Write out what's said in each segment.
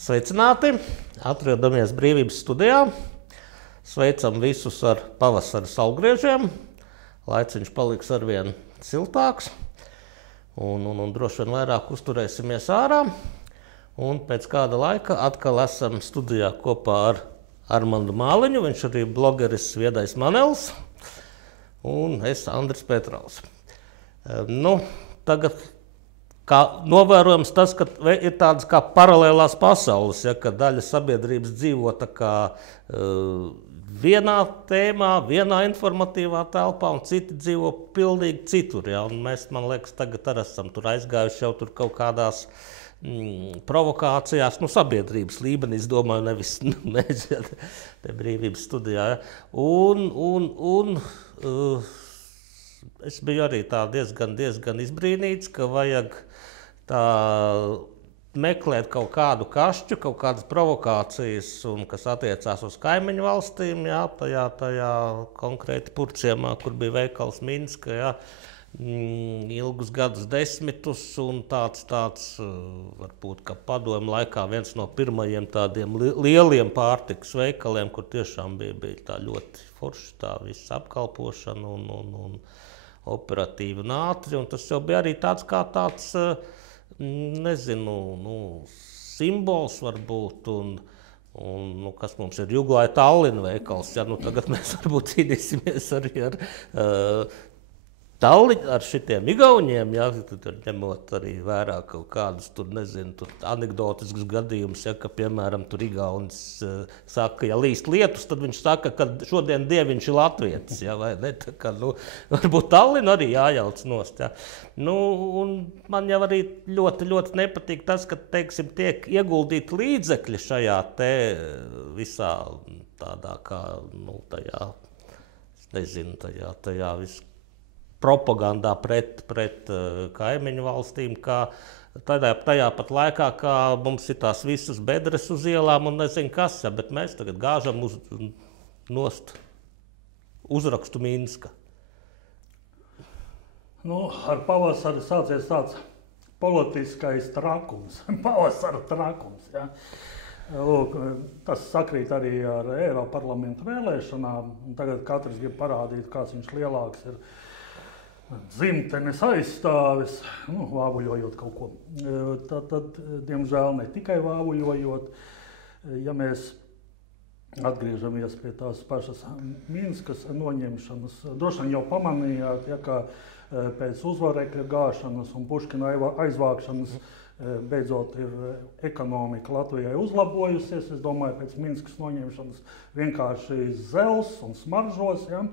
Sveicināti! Atrodamies Brīvības studijā. Sveicam visus ar pavasara saulgriežiem. Laiciņš paliks arvien siltāks. Un droši vien vairāk uzturēsimies ārā. Un pēc kāda laika atkal esam studijā kopā ar Armandu Māliņu. Viņš arī blogeris Viedais Manels. Un es Andris Petrovs. Tagad kā novērojams tas, ka ir tādas kā paralēlās pasaules, ja, ka daļa sabiedrības dzīvo tā kā vienā tēmā, vienā informatīvā telpā, un citi dzīvo pilnīgi citur. Ja, un mēs, man liekas, tagad arī esam tur aizgājuši jau tur kaut kādās provokācijās, sabiedrības līmenī, es domāju, nevis mēs te Brīvības studijā. Ja. Es biju arī tā diezgan izbrīnīts, ka vajag tā meklēt kaut kādu kašķu, kaut kādas provokācijas, un kas attiecās uz kaimiņu valstīm, jā, tajā konkrēti Purciemā, kur bija veikals Minska, jā, ilgus gadus desmitus, un tāds varbūt, ka padomju laikā viens no pirmajiem tādiem lieliem pārtikas veikaliem, kur tiešām bija tā ļoti forši tā visa apkalpošana un operatīvi un ātri, un tas jau bija arī tāds kā tāds, nezinu, simbols varbūt, un kas mums ir Juglai Tallina veikals, ja, tagad mēs varbūt cīnīsimies arī ar Tallinu, ar šitiem igauņiem, ja, ņemot arī vērā kaut kādus tur, nezinu, tur anekdotiskus gadījumus, ja, ka, piemēram, tur igaunis saka, ja līst lietus, tad viņš saka, ka šodien dieviņš ir latvietis, ja, vai ne, tā kā, varbūt Tallinu arī jājauc nost, ja. Un man jau arī ļoti nepatīk tas, ka, teiksim, tiek ieguldīti līdzekļi šajā te visā tādā kā, tajā, nezinu, tajā viss propagandā pret kaimiņu valstīm, kā tajā pat laikā, kā mums ir tās visas bedres uz ielām un nezinu kas, ja, bet mēs tagad gāžam nost uzrakstu Minska. Ar pavasari sācies tāds politiskais trakums, pavasara trakums, ja. Lūk, tas sakrīt arī ar Eiroparlamentu vēlēšanām, un tagad katrs grib parādīt, kāds viņš lielāks ir. Dzimtenes aizstāvis, vāvuļojot kaut ko. Tad, diemžēl, ne tikai vāvuļojot, ja mēs atgriežamies pie tās pašas Minskas noņemšanas, droši vien jau pamanījāt, ja, ka pēc uzvarekļa gāšanas un Puškina aizvākšanas beidzot ir ekonomika Latvijai uzlabojusies. Es domāju, pēc Minskas noņemšanas vienkārši zels un smaržos, ja.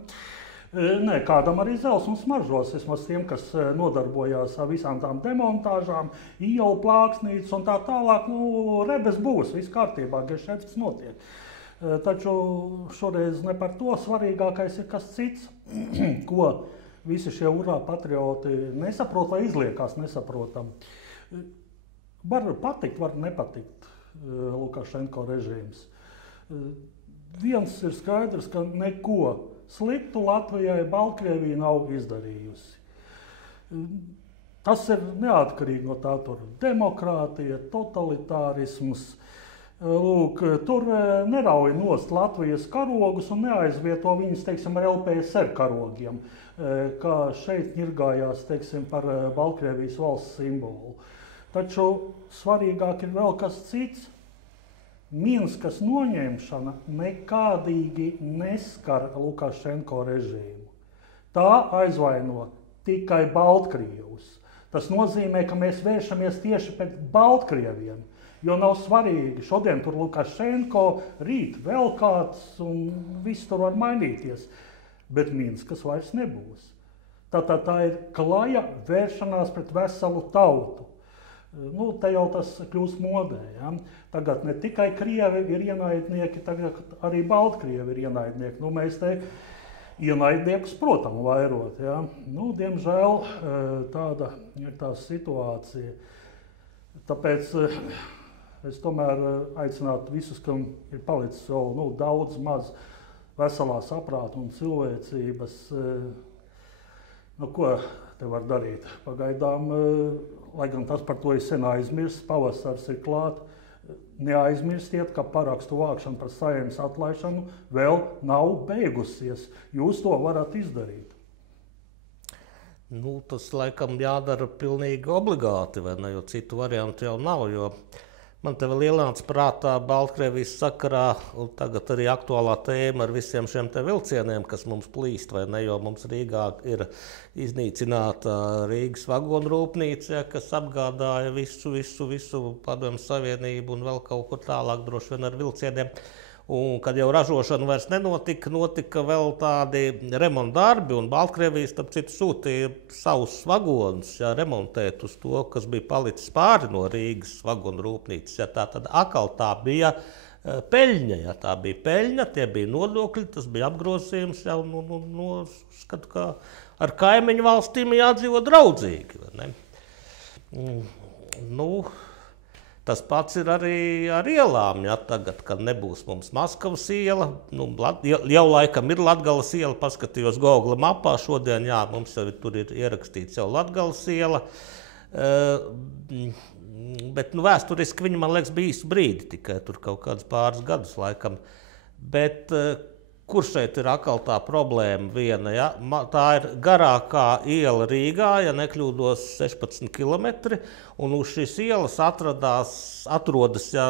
Nē, kādam arī zels un smaržos, vismaz tiem, kas nodarbojās ar visām tām demontāžām, ielu plāksnītes un tā tālāk, rebes būs, viss kārtībā, gešefts notiek. Taču šoreiz ne par to, svarīgākais ir kas cits, ko visi šie urā patrioti nesaprot vai izliekās nesaprotam. Var patikt, var nepatikt Lukašenko režīms. Viens ir skaidrs, ka neko sliktu Latvijai Baltkrievija nav izdarījusi. Tas ir neatkarīgi no tā, tur demokrātija, totalitārisms. Lūk, tur nerauj nost Latvijas karogus un neaizvieto viņus, teiksim, ar LPSR karogiem, kā šeit ņirgājās, teiksim, par Baltkrievijas valsts simbolu. Taču svarīgāk ir vēl kas cits. Minskas noņemšana nekādīgi neskar Lukašenko režīmu. Tā aizvaino tikai Baltkrievus. Tas nozīmē, ka mēs vēršamies tieši pret Baltkrieviem, jo nav svarīgi. Šodien tur Lukašenko, rīt vēl kāds un viss tur var mainīties, bet Minskas vairs nebūs. Tā ir klaja vēršanās pret veselu tautu. Te jau tas kļūst modē. Ja? Tagad ne tikai Krievi ir ienaidnieki, tagad arī Baltkrievi ir ienaidnieki. Mēs te ienaidniekus, protams, vairot. Ja? Diemžēl tāda ir tā situācija. Tāpēc es tomēr aicinātu visus, kam ir palicis vēl daudz maz veselā saprāta un cilvēcības. Ko te var darīt? Pagaidām, lai gan tas par to ir sen aizmirsts, pavasars ir klāt, Neaizmirstiet, ka parakstu vākšana par Saeimas atlaišanu vēl nav beigusies. Jūs to varat izdarīt. Nu, tas laikam jādara pilnīgi obligāti, vai ne, jo citu variantu jau nav, jo man te vēl ielāca prātā Baltkrievijas sakarā, un tagad arī aktuālā tēma ar visiem šiem te vilcieniem, kas mums plīst, vai ne, jo mums Rīgā ir iznīcināta Rīgas vagonu rūpnīca, kas apgādāja visu Padomju Savienību un vēl kaut kur tālāk droši vien ar vilcieniem. Un, kad jau ražošana vairs nenotika, notika vēl tādi remonta darbi, un Baltkrievijas, starp citu, sūtīja savus vagonus remontēt uz to, kas bija palicis pāri no Rīgas vagonu rūpnīcas. Ja, tā bija peļņa, ja, tā bija peļņa, tie bija nodokļi, tas bija apgrozījums jau skatu, ka ar kaimiņu valstīm jādzīvo draudzīgi. Vai ne? Nu, tas pats ir arī ar ielām, ja tagad, kad nebūs mums Maskavas iela, jau laikam ir Latgales iela, paskatījos Google mapā šodien, jā, mums jau tur ir ierakstīts jau Latgales iela, bet vēsturiski viņi, man liekas, bija īstu brīdi, tikai tur kaut kādus pāris gadus laikam, bet kur šeit ir atkal tā problēma viena, ja? Tā ir garākā iela Rīgā, ja nekļūdos 16 kilometri, un uz šīs ielas atrodas ja,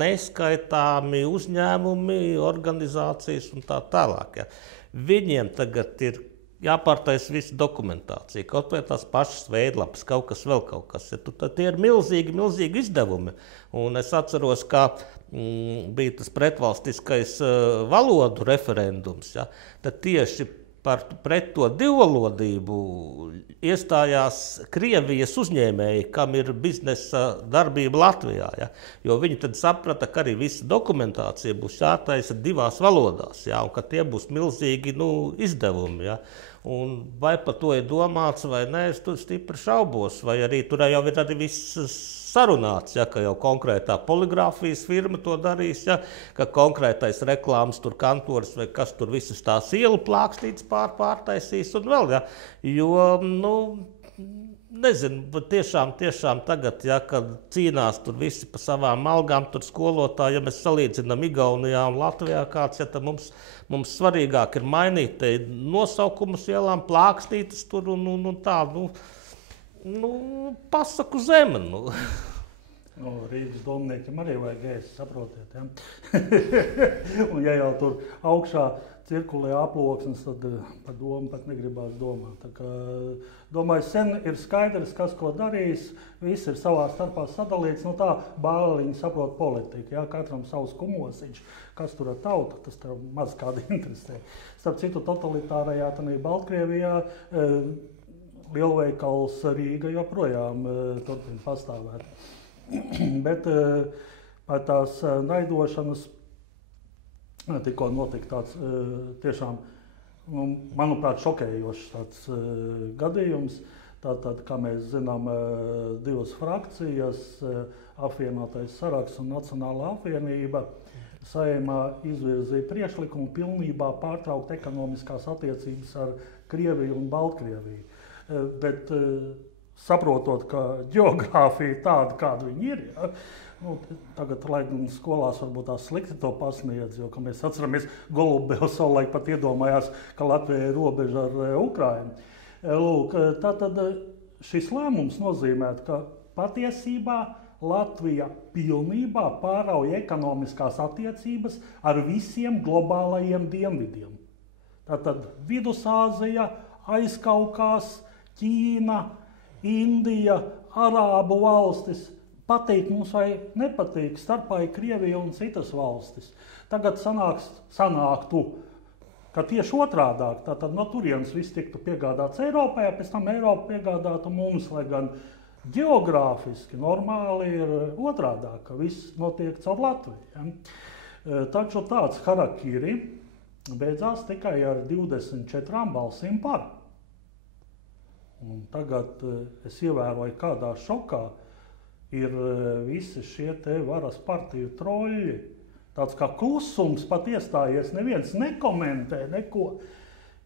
neskaitāmi uzņēmumi, organizācijas un tā tālāk. Ja. Viņiem tagad ir jāpārtais visa dokumentācija, kaut vai tās pašas veidlapas, kaut kas vēl kaut kas. Ja. Tie ir milzīgi izdevumi, un es atceros, ka bija tas pretvalstiskais valodu referendums, ja, tad tieši pret to divvalodību iestājās Krievijas uzņēmēji, kam ir biznesa darbība Latvijā. Ja, jo viņi tad saprata, ka arī visa dokumentācija būs jātaisa divās valodās, ja, un ka tie būs milzīgi izdevumi. Ja. Un vai par to ir domāts vai nē, es tur stipri šaubos, vai arī tur jau ir arī viss sarunāts, ja, ka jau konkrētā poligrāfijas firma to darīs, ja, ka konkrētais reklāmas tur kantors vai kas tur visas tās ielu plākstītes pārtaisīs un vēl, ja, jo, nezinu, tiešām tagad, ja, kad cīnās tur visi pa savām algām, tur skolotāji, ja mēs salīdzinām Igaunijā un Latvijā kāds, ja, tad mums svarīgāk ir mainīt nosaukumus ielām, plākstītes tur un tā, pasaku zeme. Rīgas domniekiem arī vajag ēst, saprotiet. Ja? Un ja jau tur augšā cirkulē aploksnes, tad par domu pat negribās domāt. Tā kā, domāju, sen ir skaidrs, kas ko darīs, viss ir savā starpā sadalīts, tā bāliņi saprot politiku, ja? Katram savs kumosiņš, kas tur ar tautu, tas tev maz kādi interesē. Starp citu totalitārajā Baltkrievijā lielveikals Rīga joprojām turpina pastāvēt. Bet par tās naidošanas tikko notika tāds tiešām, manuprāt, šokējošs tāds gadījums. Tātad, kā mēs zinām, divas frakcijas, apvienotais saraksts un Nacionālā apvienība, Saeimā izvirzīja priekšlikumu pilnībā pārtraukt ekonomiskās attiecības ar Krieviju un Baltkrieviju. Bet saprotot, ka ģeogrāfija ir tāda, kāda viņi ir, ja, tagad, lai skolās varbūt tās slikti to pasniedz, jo, ka mēs atceramies, Golubevs savulaik pat iedomājās, ka Latvija ir robeža ar Ukrainu. Lūk, tātad šis lēmums nozīmē, ka patiesībā Latvija pilnībā pārauja ekonomiskās attiecības ar visiem globālajiem dienvidiem. Tātad Vidusāzija, Aizkaukās, Ķīna, Indija, Arābu valstis, patīk mums vai nepatīk, starpā ir Krievija un citas valstis. Tagad sanāktu, ka tieši otrādāk, tātad no turienes viss tiktu piegādāts Eiropai, pēc tam Eiropa piegādātu mums, lai gan ģeogrāfiski normāli ir otrādāk, ka viss notiek caur Latviju. Ja? Taču tāds harakiri beidzās tikai ar 24 balsīm par. Un tagad es ievēroju, kādā šokā ir visi šie te varas partiju troļļi. Tāds kā klusums pat iestājies, neviens nekomentē neko,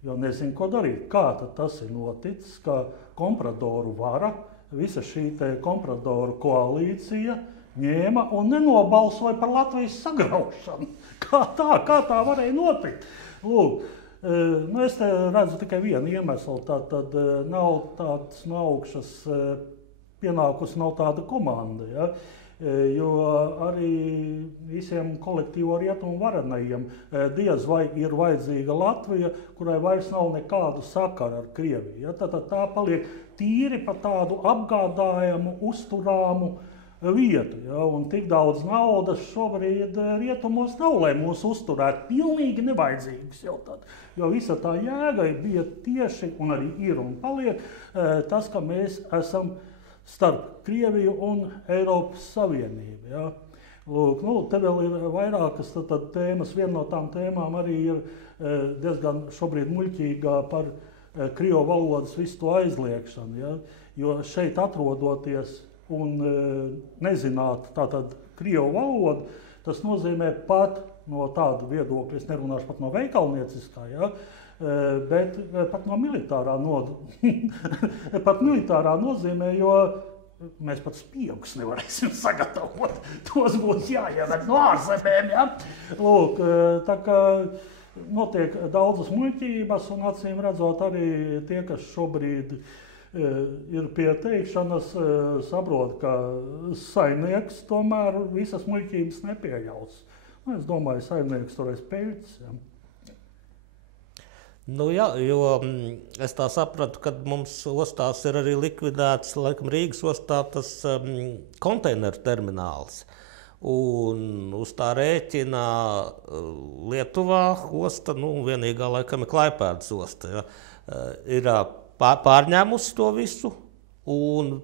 jo nezinu, ko darīt. Kā tad tas ir noticis, ka kompradoru vara, visa šī te kompradoru koalīcija ņēma un nenobalsoja par Latvijas sagraušanu. Kā tā varēja notikt? Lūk, es te redzu tikai vienu iemeslu. Tad nav tāds no augšas pienākusi nav tāda komanda. Ja? Jo arī visiem kolektīvo rietumu varenajiem diez vai ir vajadzīga Latvija, kurai vairs nav nekādu sakaru ar Krieviju. Ja? Tad tā paliek tīri pa tādu apgādājumu, uzturāmu vietu. Ja? Un tik daudz naudas šobrīd rietumos nav, lai mūs uzturētu. Pilnīgi nevajadzīgs jau tad. Jo visa tā jēga bija tieši, un arī ir un paliek, tas, ka mēs esam starp Krieviju un Eiropas Savienību. Ja? Lūk, te vēl ir vairākas tēmas. Viena no tām tēmām arī ir diezgan šobrīd muļķīgā par krievu valodas visu to aizliekšanu. Ja? Jo šeit atrodoties un nezināt tātad krievu valodu, tas nozīmē pat no tāda viedokļa, es nerunāšu pat no veikalnieciskā, ja? Bet pat no militārā pat militārā nozīmē, jo mēs pat spiegus nevarēsim sagatavot. Tos būs jāieved no ārzemēm. Ja? Lūk, tā kā notiek daudzas muļķības, un acīm redzot arī tie, kas šobrīd ir pie teikšanas, saprot, ka saimnieks tomēr visas muļķības nepieļaus. Es domāju, saimnieks toreiz peļķis. Ja? Jā, jo es tā sapratu, ka mums ostās ir arī likvidēts, laikam Rīgas ostā tas konteineru termināls. Un uz tā rēķina Lietuvā osta, vienīgā laikam ir Klaipēdas osta, ja, ir pārņēmusi to visu un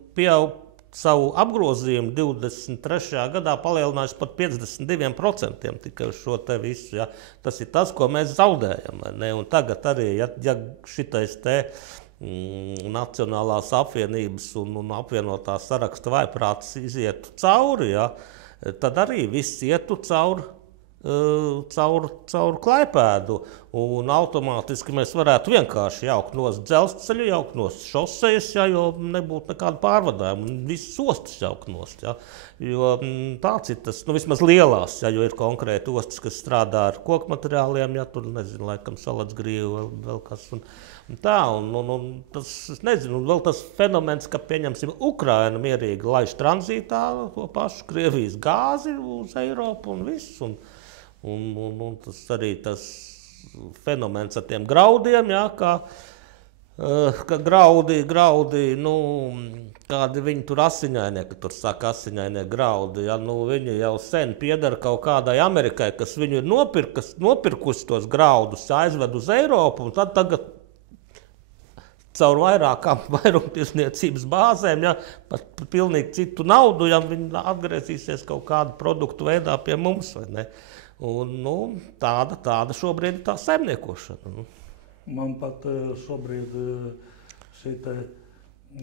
savu apgrozījumu 23. gadā palielinājusi par 52% tikai uz šo te visu. Ja. Tas ir tas, ko mēs zaudējam. Ne? Un tagad arī, ja šitais te Nacionālās apvienības un apvienotā saraksta vaiprāts izietu cauri, ja, tad arī viss ietu caur Klaipēdu. Un automātiski mēs varētu vienkārši jaukt nost dzelzceļu, jaukt nost šosejas, ja, jo nebūtu nekāda pārvadājuma. Visas ostas jaukt nost. Ja. Jo tāds ir tas, vismaz lielās, ja, jo ir konkrēti ostas, kas strādā ar koku materiāliem, ja tur, nezinu, laikam salacgrīvu vēl kas. Un tā, un tas, es nezinu, vēl tas fenomens, ka, pieņemsim, Ukraina mierīgi laiž tranzītā to pašu Krievijas gāzi uz Eiropu un viss. Un tas arī tas fenomens ar tiem graudiem, ja, ka graudi, kādi viņi tur asiņainie, ka tur saka asiņainie graudi, ja, viņi jau sen piedara kaut kādai Amerikai, kas viņu ir nopirkusi tos graudus, aizved uz Eiropu, un tad tagad caur vairākām vairumtirdzniecības bāzēm, ja, par pilnīgi citu naudu, ja viņi atgriezīsies kaut kādu produktu veidā pie mums, vai ne? Un, tāda šobrīd ir tā saimniekošana. Man pat šobrīd šī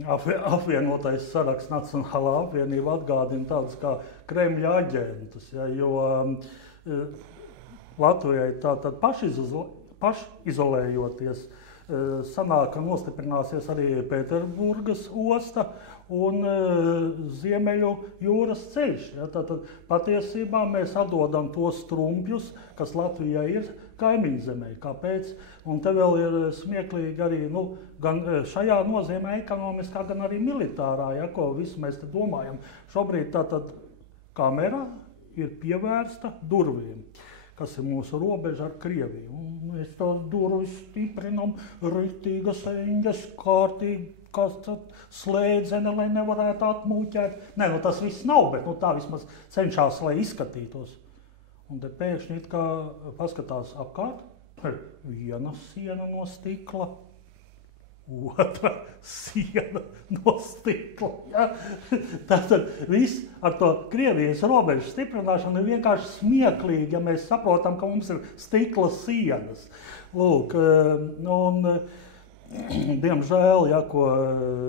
apvienotais saraksts Nacionālā apvienība atgādina tādus kā Kremļa aģentus, ja, jo Latvijai tātad pašizolējoties, sanāk, ka nostiprināsies arī Pēterburgas osta un Ziemeļu jūras ceļš. Ja, tātad patiesībā mēs atdodam tos trumpjus, kas Latvijai ir kaimiņzemē. Kāpēc? Un te vēl ir smieklīgi arī gan šajā nozīmē ekonomiskā, gan arī militārā, ja, ko visu mēs te domājam. Šobrīd tātad kamera ir pievērsta durvīm, kas ir mūsu robeža ar Krieviju. Un mēs tās durvis stiprinam, ritīgas eņģes, kārtīgi, slēdzene, lai nevarētu atmūķēt. Nē, tas viss nav, bet tā vismaz cenšās, lai izskatītos. Un te pēkšņi it kā paskatās apkārt, viena siena no stikla, otra siena no stikla. Ja? Tātad viss ar to Krievijas robežu stiprināšanu ir vienkārši smieklīgi, ja mēs saprotam, ka mums ir stikla sienas. Lūk, un diemžēl, ja, ko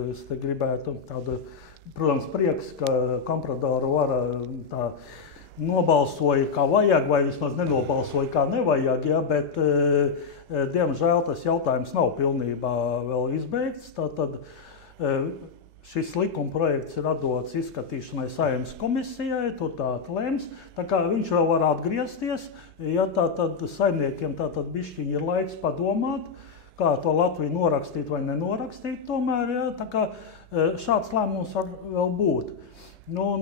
es te gribētu, protams, prieks, ka Komprodoru vara tā nobalsoja kā vajag, vai vismaz nenobalsoja kā nevajag, ja, bet diemžēl tas jautājums nav pilnībā vēl izbeigts. Tātad šis likuma projekts ir atdots izskatīšanai Saeimas komisijai, tur tātad lems. Tā kā viņš vēl var atgriezties, ja tātad saimniekiem tātad bišķiņi ir laiks padomāt, kā to Latviju norakstīt vai nenorakstīt tomēr, ja, tā kā šāds lēmums var vēl būt. Nu, un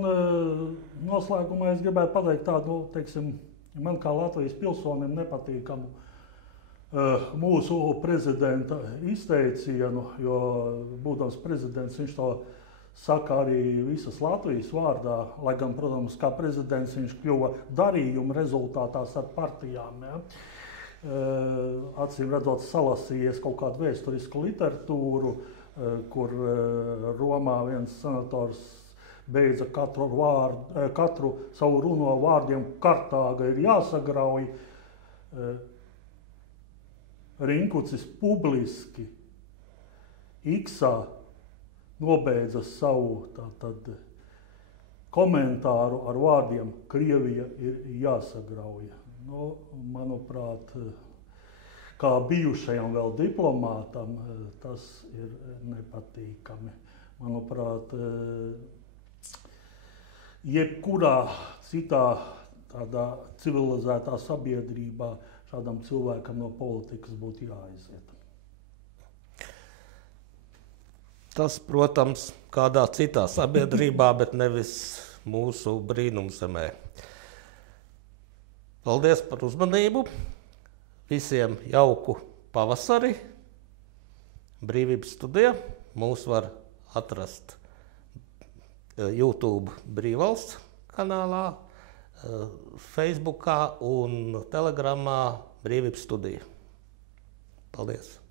noslēgumā es gribētu pateikt tādu, teiksim, man kā Latvijas pilsonim nepatīkamu mūsu prezidenta izteicienu, jo būdams prezidents, viņš to saka arī visas Latvijas vārdā, lai gan, protams, kā prezidents viņš kļuva darījuma rezultātā ar partijām. Ja. Acīm redzot, salasījies kaut kādu vēsturisku literatūru, kur Romā viens senators beidza katru savu runu ar vārdiem Kartāga ir jāsagrauj. Rinkucis publiski Iksā nobeidza savu tātad komentāru ar vārdiem Krievija ir jāsagrauj. Nu, manuprāt, kā bijušajam vēl diplomātam, tas ir nepatīkami. Manuprāt, jebkurā citā tādā civilizētā sabiedrībā šādam cilvēkam no politikas būtu jāaiziet. Tas, protams, kādā citā sabiedrībā, bet nevis mūsu brīnumzemē. Paldies par uzmanību. Visiem jauku pavasari. Brīvības studija. Mūs var atrast YouTube Brīvvalsts kanālā, Facebookā un Telegramā Brīvības studija. Paldies!